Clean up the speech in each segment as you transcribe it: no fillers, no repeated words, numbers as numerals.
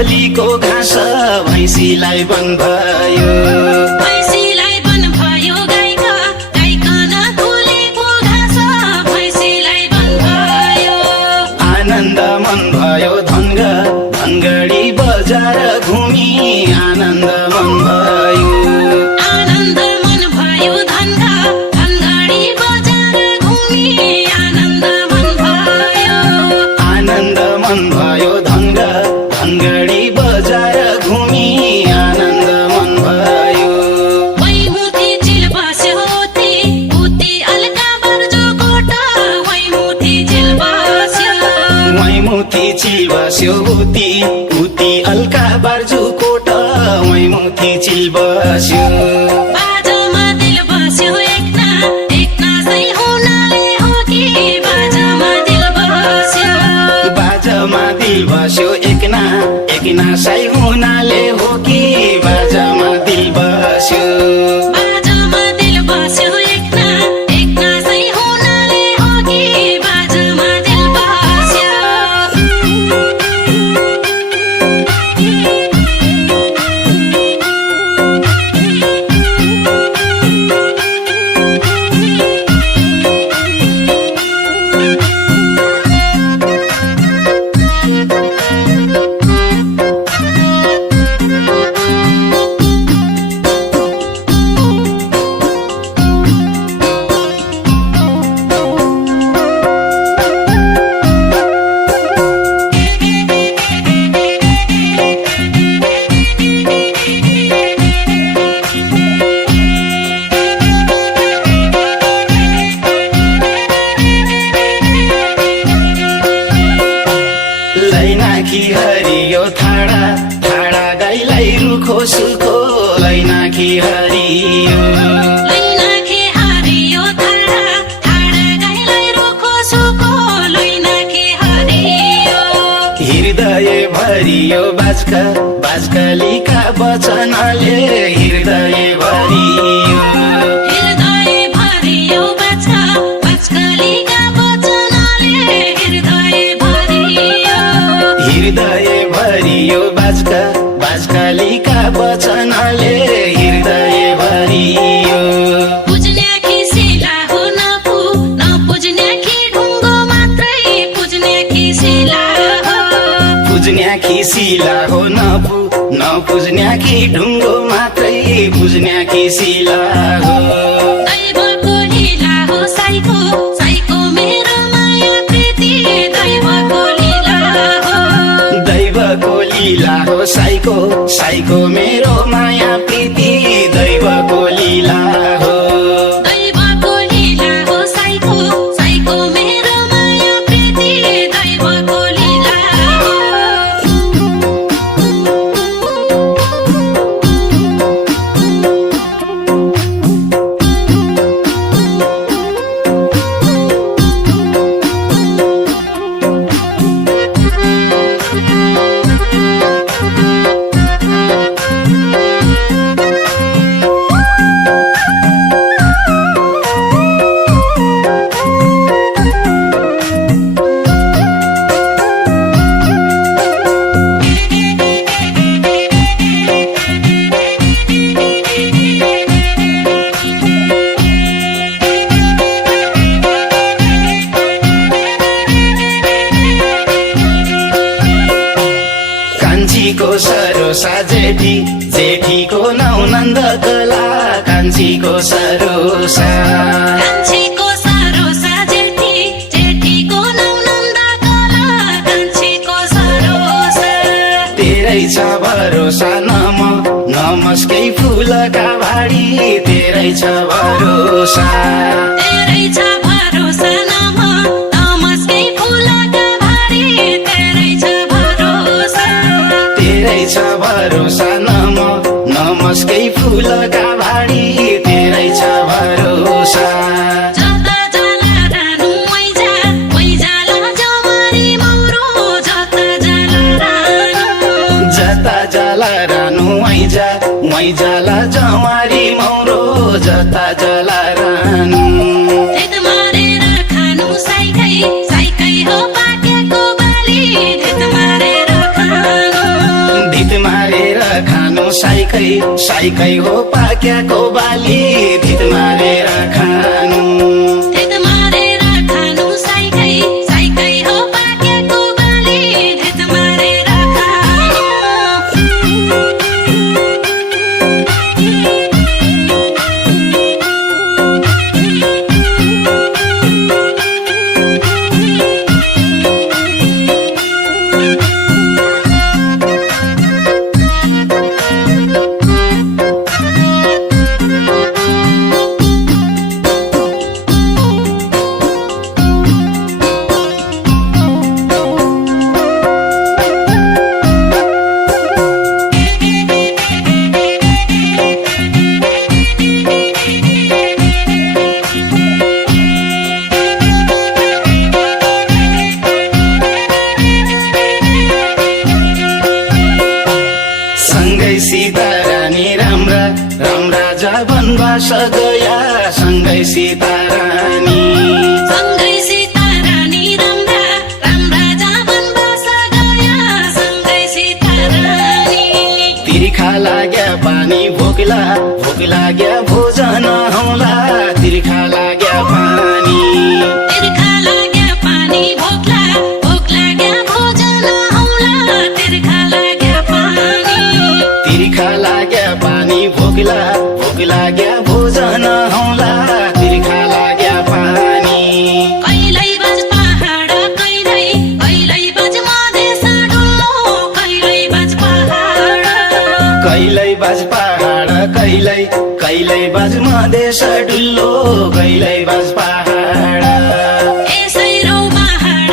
खोलीको घाँस भैँसीलाई वन भयो भैँसीलाई वन भयो गाईका गाईकन खोलेको घाँस भैँसीलाई वन भयो आनन्द मन भयो धनगढी बजार घुमी आनन्द मन भयो आनन्द मन भयो धनगढी बजार घुमी आनन्द मन भयो आनन्द मन भयो धनगढी बजार घुमी आनन्द मन भयो वैमुठी चिल बस्यो उति अलका बर्जो कोटा वैमुठी चिल बस्यो वैमुठी चिल बस्यो उति अलका बार्जु कोट वैमुठी चिल बस्यो बाजामा दिल बस्यो एकना सै हुनाले हो कि बाजामा दिल बस्यो बाजामा दिल बस्यो एकना साई हुनाले हो कि बाजामा दिल बस्यो बाजामा दिल बस्यो एकना सै हुनाले हो कि बाजामा दिल बस्यो लैनाखी हरियो ठाडा गाईलाई रुखो सुखो लैनाखी हरियो लैनाखी हरियो ठाडा गाईलाई रुखो सुखो लैनाखी हरियो हृदय भरियो बाजकलीका वचनले हृदय भरियो हृदय भरियो बाजकलीका वचनले हृदय भरियो हृदय भरियो बाजकलीका वचनले हृदय भरियो पुज्ने खिसिला हो नपुज्ने कि ढुङ्गो मात्रै पुज्ने खिसिला हो पुज्ने खिसिला हो नपुज्ने कि ढुङ्गो मात्रै पुज्ने खिसिला हो दैवको लीला हो साईको मेरो माया प्रीति दैवको लीला हो दैवको लीला हो साईको मेरो माया प्रीति दैवको लीला हो दैवको लीला हो साईको मेरो माया प्रीति दैवको लीला हो कान्छीको सरोसा जेठीको नौनन्द कला कान्छीको सरोसा कान्छीको सरोसा जेठीको नौनन्द कला कान्छीको सरोसा तेरै छ भरोसा नमस्कै फुलका भाडी तेरै छ भरोसा तेरै छ भरोसा नमस्कै फुलका भाडी तेरै छ भरोसा तेरै छ भरोसा नमस्कै फुलका भाडी तेरै छ भरोसा जता जाला रानु मैजाला जवारी मौरो जता जाला रानु मैजाला जवारी मौरो जता जला रानु धेत मारेर खानु साइकै हो पाकेको बाली धेत मारेर खानु साइकै साइकै हो पाक्याको बाली धित मारेर खानु धित मारेर खानु साइकै साइकै हो पाकेको बाली धित मारेर खानु सँगै सीता रानी राम्रा राजा वनवास गया सँगै सीता रानी सँगै सीता रानी राम्रा राजा वनवास गया सँगै सीता रानी तिर्खा लाग्या पानी भोक लाग्या भोजन हौला तिर्खा लाग्या पानी तिर्खा लाग्या पानी भोक लाग्या भोजन हौला तिर्खा लाग्या पानी तिर्खा लाग्या पानी भोक लाग्या भोजन हौला तिर्खा लाग्या पानी कहिल्यै बज पहाड कहिल्यै बज मधेस डुल्लो कहिल्यै बज पहाड कहिल्यै बाज पहाड कहिल्यै बाज मधेस डुल्लो कहिल्यै बाज पहाड यसै रौ पहाड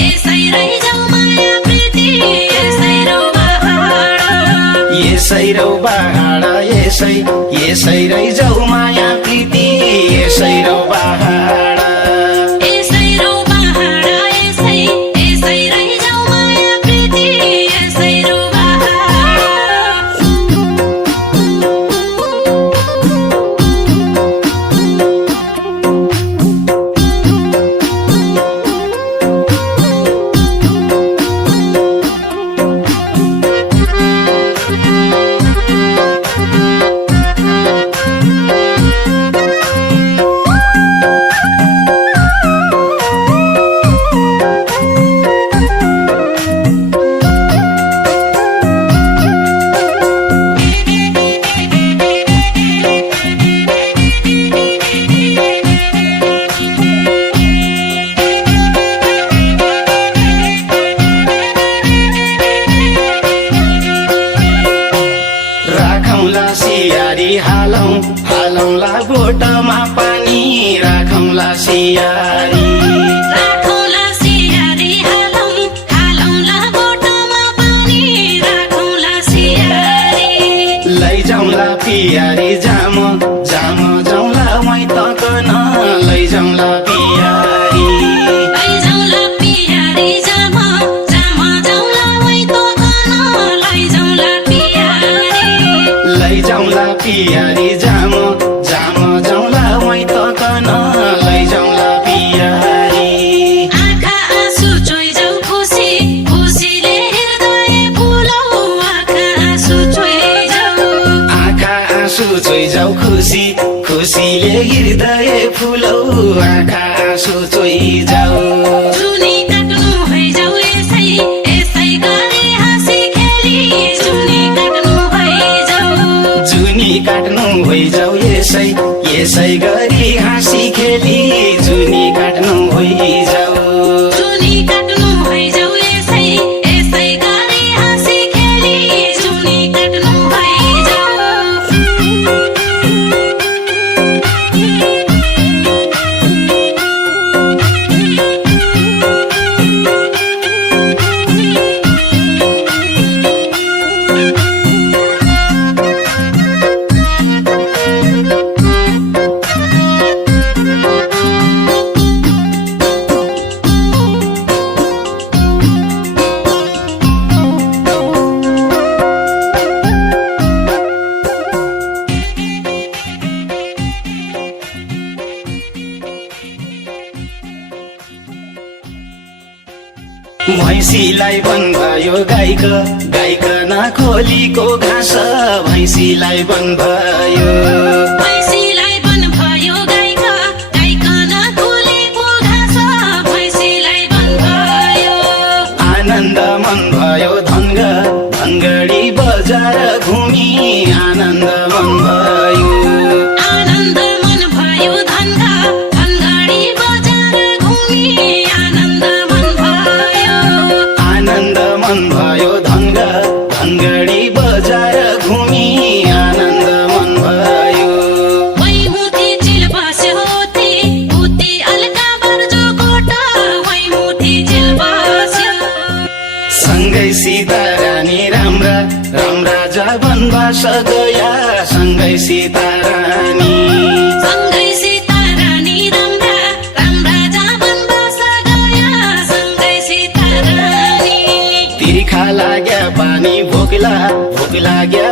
यसै रहिजाऊ माया प्रीति यसै रौ पहाड यसै रौ पहाड यसै रहिजाऊ माया प्रीति यसै रौ पहाड यसै रौ पहाड यसै रहिजाऊ माया प्रीति यसै रौ पहाड राखौँला सियारी हालौँला बोटमा पानी राखौँला सियारी राखौँला सियारी हालौँला बोटमा पानी राखौँला सियारी लैजाउँला पियारी जाम जाउँला मै तकन लैजाउँला पियारी लैजाउँला पियारी जाम जाउँला वै तोकन लैजाउँला पियारी लैजाउँला पियारी जाम जाउँला मै तकन लैजाउँला पियारी आँखा आँसु चोइजाऊ खुसीले हृदय फुलौ आँखा आँसु चोइजाऊ आँखा आँसु चोइजाऊ खुसीले हृदय फुलौ आँखा आँसु चोइजाऊ जुनी काट्नु भइजाऊ यसै गरी हाँसी खेली जुनी काट्नु भइजाऊ यसै गरी हाँसी खेली जुनी काट्नु भइजाऊ जुनी काट्नु भइजाऊ यसै गरी हाँसी खेली जुनी काट्नु भइजाऊ भैँसीलाई भन्दा यो गाईको खोलीको घाँस भैँसीलाई वन भयो भैँसीलाई वन भयो गाईका गाईकन खोलेको घाँस भैँसीलाई वन भयो आनन्द मन भयो धनगढी बजार घुमी आनन्द मन भयो आनन्द मन भयो धनगढी बजार घुमी आनन्द मन भयो आनन्द मन भयो धनगढी बजार घुमी आनन्द मन भयो वै मुठी चिल बस्यो होती उती अलका बर्जो कोटा वै मुठी चिल बस्यो सँगै सीता रानी राम्रा राजा वनवास गया सँगै सीता रानी सँगै सीता रानी राम्रा राजा वनवास गया सँगै सीता रानी तिर्खा लाग्या पानी भोक लाग्या